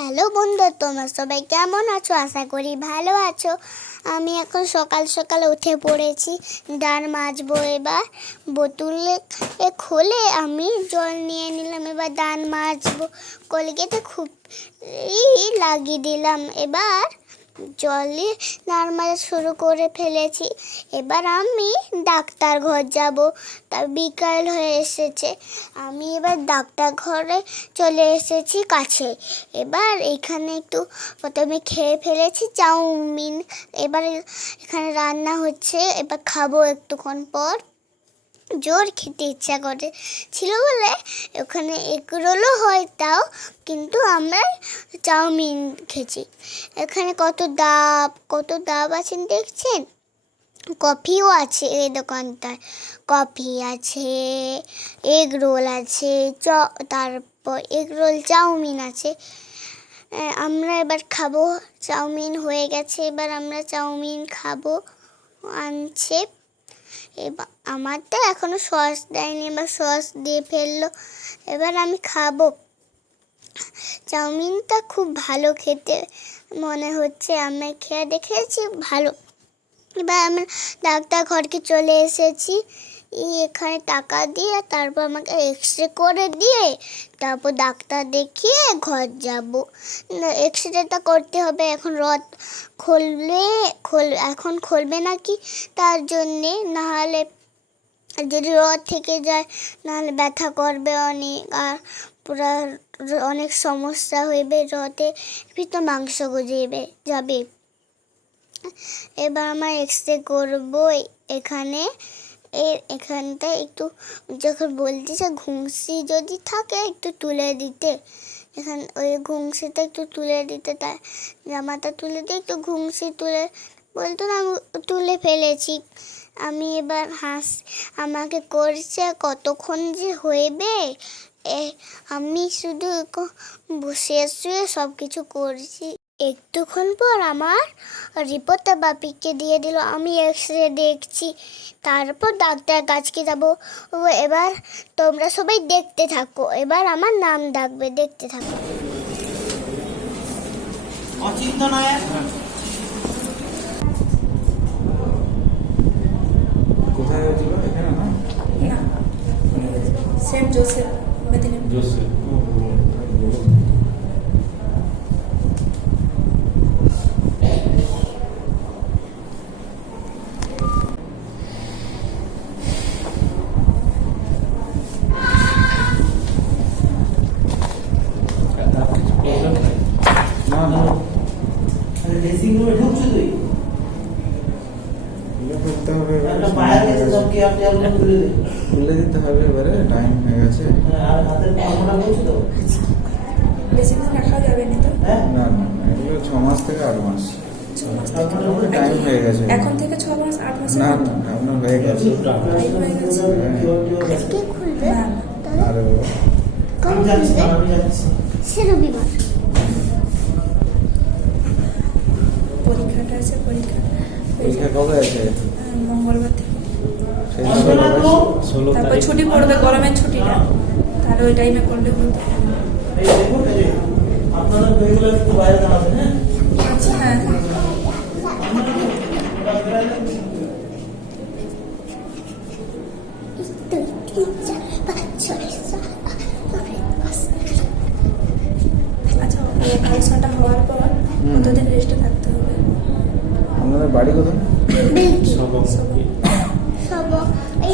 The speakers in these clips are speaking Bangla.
হ্যালো বন্ধু, তোমরা সবাই কেমন আছো? আশা করি ভালো আছো। আমি এখন সকাল সকাল উঠে পড়েছি, ডান মাজবো। এবার বোতলে খুলে আমি জল নিয়ে নিলাম, এবার ডান মাজবো। কলগেটে খুব লাগিয়ে দিলাম, এবার জলে ডান মাজা শুরু করে ফেলেছি। এবার আমি ডাক্তার ঘর যাব, তা বিকাল হয়ে এসেছে। আমি এবার ডাক্তার ঘরে চলে এসেছি কাছে। এবার এখানে একটু প্রথমে খেয়ে ফেলেছি চাউমিন। এবার এখানে রান্না হচ্ছে, এবার খাবো একটুক্ষণ পর। জোর খেতে ইচ্ছা করে ছিল বলে ওখানে এগরোলও হয়, তাও কিন্তু আমরা চাউমিন খেয়েছি। এখানে কত ডাব আছেন দেখছেন। কফিও আছে এই দোকানটায়, কফি আছে, এগ রোল আছে, তারপর এগ রোল চাউমিন আছে। আমরা এবার খাবো। চাউমিন হয়ে গেছে, এবার আমরা চাউমিন খাবো আনছে। এবার আমার তো এখনো সস দেয়নি, এবার সস দিয়ে ফেললো। এবার আমি খাবো। চাউমিনটা খুব ভালো খেতে মনে হচ্ছে, আমি খেয়ে দেখেছি ভালো। এবার আমরা ডাক্তার ঘরকে চলে এসেছি। এখানে টাকা দিয়ে তারপর আমাকে এক্সরে করে দিয়ে তারপর ডাক্তার দেখিয়ে ঘর যাব। এক্সরেটা করতে হবে, এখন রড এখন খুলবে নাকি তার জন্যে, নাহলে যদি রড থেকে যায় নাহলে ব্যথা করবে অনেক, আর পুরো অনেক সমস্যা হইবে, রডে ভিতর মাংস গজে যাবে। এবার আমার এক্সরে করবো। এখানটা একটু যখন বলতেছে ঘুংসি যদি থাকে একটু তুলে দিতে, ওই ঘুংসিটা একটু তুলে দিতে, তাই জামাটা তুলে দিয়ে একটু ঘুংসি তুলে বলতো না, আমি তুলে ফেলেছি। আমি এবার আমাকে করছে কতক্ষণ যে হইবে, আমি শুধু বসে শুয়ে সব কিছু করছি। একটুক্ষণ পর আমার রিপোর্টটা বাপিকে দিয়ে দিল, আমি এক্সরে দেখছি, তারপর ডাক্তার কাছকে যাব। এবার তোমরা সবাই দেখতে থাকো, এবার আমার নাম ডাকবে, দেখতে থাকো। কোথায় হয়েছিল? এখানে না, সেন্ট জোসেফ জোসেফ। ড্রেসিং রুমে ঢুকছো তুই? খুলে দিতে হবে, এবারে টাইম হয়ে গেছে। আর হাতের পামোটা বলছো তো? বেশি দিন রাখা যাবে না তো? হ্যাঁ, না না, এগুলো 6 মাস থেকে 8 মাস। 6 মাস থেকে টাইম হয়ে গেছে। এখন থেকে 6 মাস 8 মাস না না, আপনার হয়ে গেছে। টাইম হয়ে গেছে। আজকে খুলবে, না, আরে আমি যাচ্ছি, আমি যাচ্ছি। সে রবিবার। পরীক্ষাটা আছে, পরীক্ষা কবে আছে? মঙ্গলবার থেকে। সেই 16 তারপর তারিখ। ছুটি পড়বে, গরমের ছুটিটা, তাহলে ওই টাইমে করলে হতো। এই দেখুন, এই যে আপনারা রেগুলার একটু বাইরে দাঁড়াবেন। হ্যাঁ, আচ্ছা, হ্যাঁ আচ্ছা, অপারেশনটা হওয়ার পর কতদিন রেস্টে থাকতে হবে? আপনাদের বাড়ি কোথায়? সবক।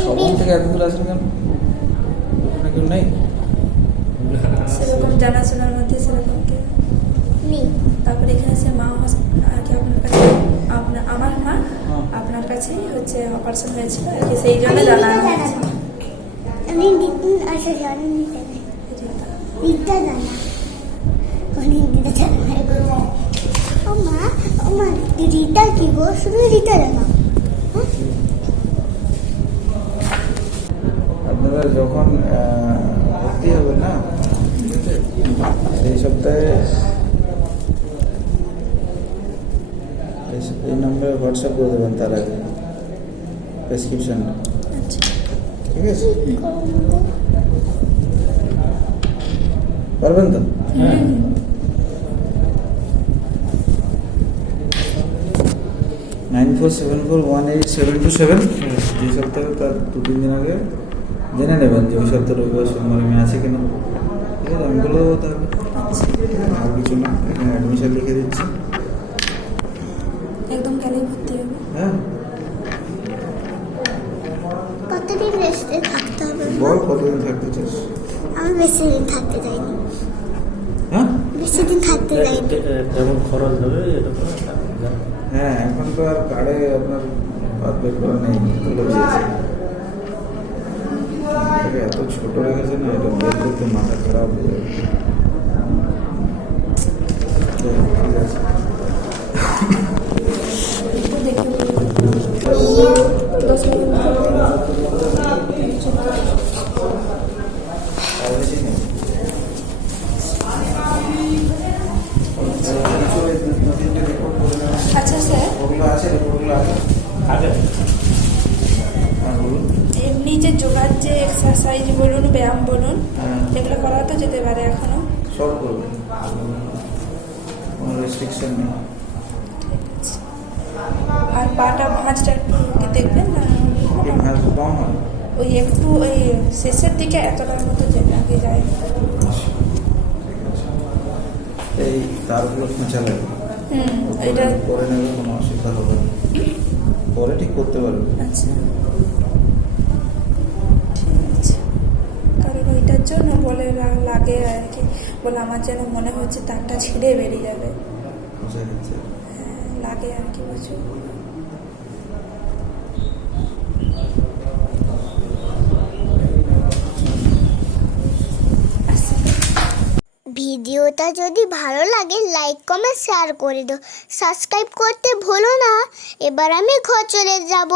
সবন থেকে এত দূর আসেন কেন? ওখানে কেউ নেই? সেরকম জানাশোনার মধ্যে সেরকম কেউ নেই। তারপরে এখানে সে মা আর কি আপনার কাছে, আমার মা আপনার কাছেই হচ্ছে অপারেশন হয়েছিল আর কি, সেই জন্য জানা হয়েছে। আমি আচ্ছা জানি রিতা জানা, রিতা জানা। ও মা রিতা কি গো, শুধু রিতা জানা। আপনারা যখন ভর্তি হবে না, ঠিক আছে, সেই সপ্তাহে এই নম্বরে হোয়াটসঅ্যাপ করে দেবেন, তার আগে প্রেসক্রিপশন, আচ্ছা, ঠিক আছে? পারবেন তো? হুম। 9474187227 যে সপ্তাহে তার 2-3 দিন আগে জেনে নেবেন যে ওই সপ্তাহে রবিবার সোমবার আমি আছি কিনা। ঠিক আছে, আমি বলবো তাহলে আর কিছু না, এখানে অ্যাডমিশন লিখে দিচ্ছি। একদম কালেই ভর্তি হবে। হ্যাঁ, কতদিন রেস্টে থাকতে হবে? বল কতদিন থাকতে চাস? আমি বেশি দিন থাকতে চাইনি, হ্যাঁ বেশি দিন থাকতে চাইনি। কেমন খরচ হবে এরকম একটা হ্যাঁ, এখন তো আর কার্ডে আপনার বাদ বের করা নেই, তুলে দিয়েছে। এটাকে এত ছোট রেখেছে না, এটা বের করতে মাথা খারাপ হয়ে যাবে। ঠিক আছে, একটু দেখে 10 মিনিট আর বেশি নেই। আচ্ছা স্যার, ওগুলো আছে, ওগুলো আছে। আগে হ্যাঁ বলুন। এমনি যে যোগার যে এক্সারসাইজ বলুন, ব্যায়াম বলুন, হ্যাঁ, এগুলো করা তো যেতে পারে এখনো। সব করবেন, কোনো রেস্ট্রিকশন নেই। আর পাটা ভাঁজটা একটু কি দেখবেন না? কি ভাঁজ কম হয়? ওই একটু ওই শেষের দিকে এতটার মতো যে আগে যায়। ঠিক আছে, এই তারগুলো খোঁচা লাগে, এটা করে নেবে, কোনো অসুবিধা হবে না, পরে ঠিক করতে পারবে। আচ্ছা, ঠিক আছে। কারণ ওইটার জন্য বলে লাগে আর কি, বলে আমার যেন মনে হচ্ছে তারটা ছিঁড়ে বেরিয়ে যাবে। বুঝা গেছে। হ্যাঁ, লাগে আর কি বুঝো। ভিডিওটা যদি ভালো লাগে লাইক কমেন্ট শেয়ার করে দিও, সাবস্ক্রাইব করতে ভুলো না। এবার আমি ঘর চলে যাব।